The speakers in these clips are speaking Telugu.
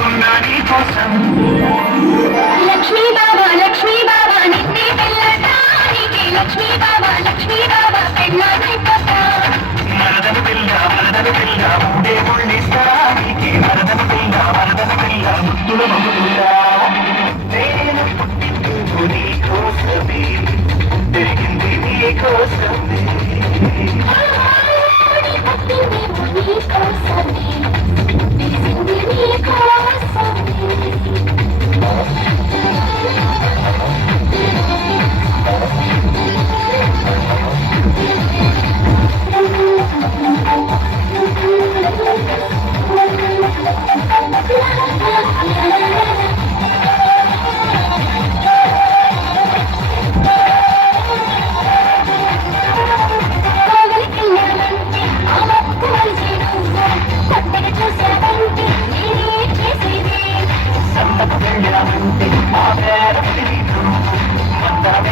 కోసం. లక్ష్మీ బాబా లక్ష్మీ బాబా నిన్నే పెళ్ళటానికి లక్ష్మీ బాబా లక్ష్మీ బాబా పెళ్ళాడైపోతా మరదను ముద్దుల మగుతుందా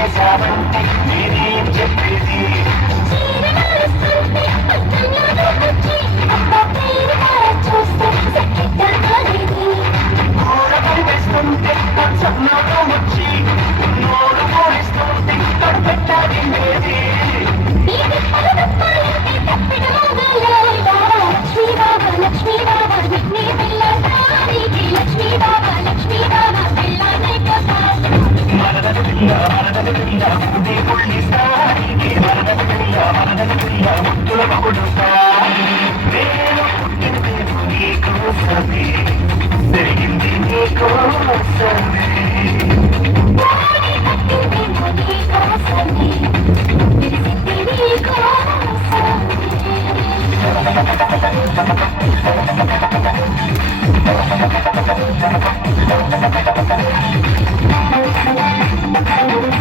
చేశావంటే నేనేం చెప్పేది. జరిగింది నీకోసమే Thank you. Thank you.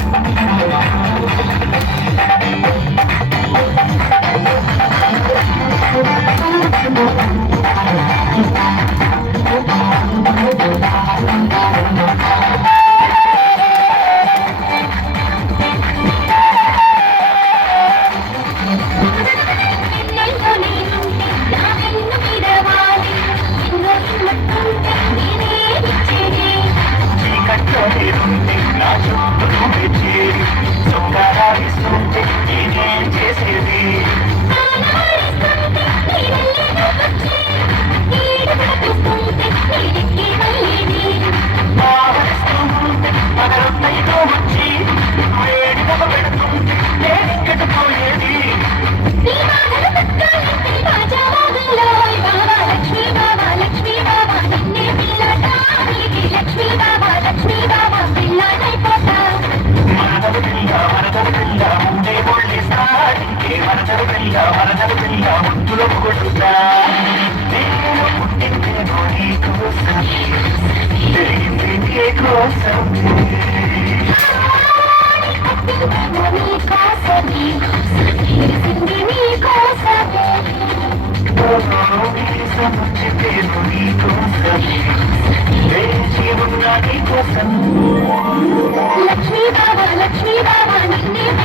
ఆడపిల్ల ముద్దులో కొట్టుతా నేను పుట్టిందేమో నీ కోసం లక్ష్మీ బాబా లక్ష్మీ బాబా నిన్నే